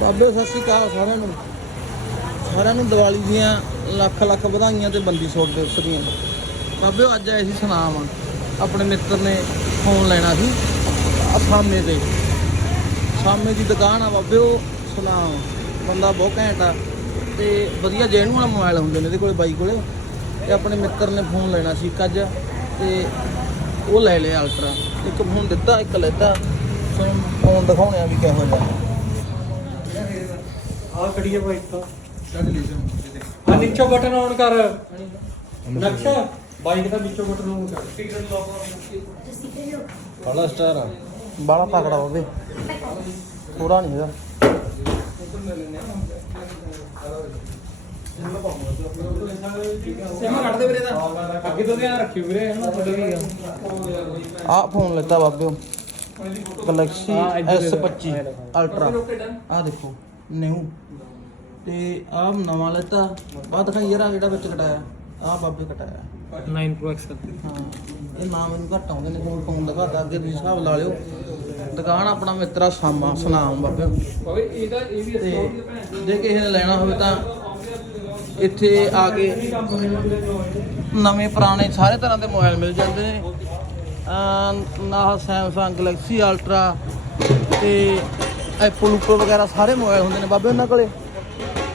ਬਾਬੇ, ਸਤਿ ਸ਼੍ਰੀ ਅਕਾਲ ਸਾਰਿਆਂ ਨੂੰ। ਸਾਰਿਆਂ ਨੂੰ ਦੀਵਾਲੀ ਦੀਆਂ ਲੱਖ ਲੱਖ ਵਧਾਈਆਂ ਤੇ ਬੰਦੀ ਛੋੜ ਦਿਵਸ ਦੀਆਂ। ਬਾਬੇ ਉਹ ਅੱਜ ਆਏ ਸੀ ਸੁਨਾਮ। ਆਪਣੇ ਮਿੱਤਰ ਨੇ ਫੋਨ ਲੈਣਾ ਸੀ, ਅਸਾਮੇ ਤੇ। ਸਾਮੇ ਦੀ ਦੁਕਾਨ ਆ ਬਾਬੇ, ਉਹ ਸੁਨਾਮ। ਬੰਦਾ ਬਹੁਤ ਘੈਂਟ ਆ। ਤੇ ਵਧੀਆ ਜੈਨ ਵਾਲਾ ਮੋਬਾਈਲ ਹੁੰਦੇ ਨੇ ਇਹਦੇ ਕੋਲੇ, ਬਾਈ ਕੋਲੇ। ਤੇ ਆਪਣੇ ਮਿੱਤਰ ਨੇ ਫੋਨ ਲੈਣਾ ਸੀ ਇੱਕ ਅੱਜ, ਤੇ ਉਹ ਲੈ ਲਿਆ ਅਲਟਰਾ। ਇੱਕ ਫੋਨ ਦਿੱਤਾ, ਇੱਕ ਲੈਤਾ। ਤੁਹਾਨੂੰ ਫੋਨ ਦਿਖਾਉਣੇ ਆ ਵੀ ਕਿਹੋ ਜਿਹਾ। ਆ ਖੜੀ ਹੈ ਬਾਈਕ ਤਾਂ ਕੱਢ ਲਈ ਸੀ ਆ ਨੀਚੋਂ ਬਟਨ ਆਨ ਕਰ। ਨਕਸ਼ਾ। ਬਾਈਕ ਦਾ ਨੀਚੋਂ ਬਟਨ ਆਨ ਕਰ। ਸਪੀਕਰ ਲੌਕ ਬੜਾ ਸਟਾਰ ਆ। ਬੜਾ ਤਕੜਾ ਉਹਦੇ। ਥੋੜਾ ਨਹੀਂ ਹੈਗਾ ਸਿਮ ਕੱਢ ਦੇ ਵੀਰੇ ਦਾ। ਅੱਗੇ ਤੋਂ ਧਿਆਨ ਰੱਖਿਓ ਵੀਰੇ ਹਨਾ ਤੁਹਾਡੇ ਵੀ ਆ। ਫੋਨ ਲੈਤਾ ਬਾਬਿਓ ਗੈਲੈਕਸੀ ਹਾਂ, ਇੱਧਰ ਦੇ ਦਿਓ। S25 ਅਲਟਰਾ ਆਹ ਦੇਖੋ। ਨਿਊ। ਤੇ ਆਹ ਨਵਾਂ ਲੈਤਾ। ਆਹ ਦਿਖਾਈ ਯਾਰ ਆਹ ਜਿਹੜਾ ਵਿੱਚ ਕਟਾਇਆ? ਆਹ ਬਾਬੇ ਕਟਾਇਆ। 9 Pro X ਹਾਂ ਇਹ ਨਾਮ ਮੈਨੂੰ ਘੱਟ ਆਉਂਦੇ ਨੇ ਫੋਨ ਫੋਨ ਦਿਖਾਤਾ ਅੱਗੇ ਤੁਸੀਂ ਹਿਸਾਬ ਲਾ ਲਿਓ। ਦੁਕਾਨ ਆਪਣਾ ਮਿੱਤਰਾ ਸਾਮਾ ਸੁਨਾਮ ਬਾਬਿਓ ਓਏ ਇਹਦਾ ਇਹ ਵੀ ਤੇ ਜੇ ਕਿਸੇ ਨੇ ਲੈਣਾ ਹੋਵੇ ਤਾਂ ਇੱਥੇ ਆ ਕੇ ਨਵੇਂ ਪੁਰਾਣੇ ਸਾਰੇ ਤਰ੍ਹਾਂ ਦੇ ਮੋਬਾਈਲ ਮਿਲ ਜਾਂਦੇ ਨੇ। ਅਹ ਨਾ ਸੈਮਸੰਗ ਗੈਲੈਕਸੀ ਅਲਟਰਾ ਤੇ ਐਪਲ ਉੱਪਰ ਵਗੈਰਾ ਸਾਰੇ ਮੋਬਾਈਲ ਹੁੰਦੇ ਨੇ ਬਾਬੇ ਉਹਨਾਂ ਕੋਲੇ।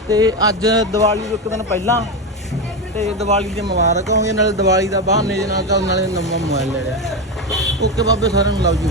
ਤੇ ਅੱਜ ਦੀਵਾਲੀ ਤੋਂ ਇੱਕ ਦਿਨ ਪਹਿਲਾਂ ਤੇ ਦੀਵਾਲੀ ਦੀ ਮੁਬਾਰਕ ਹੋਵੇ ਨਾਲੇ ਦੀਵਾਲੀ ਦਾ ਬਹਾਨੇ ਦੇ ਨਾਲ ਨਾਲੇ ਨਵਾਂ ਮੋਬਾਈਲ ਲੈ ਲਿਆ। ਓਕੇ ਬਾਬੇ, ਸਾਰਿਆਂ ਨੂੰ ਲਵ ਯੂ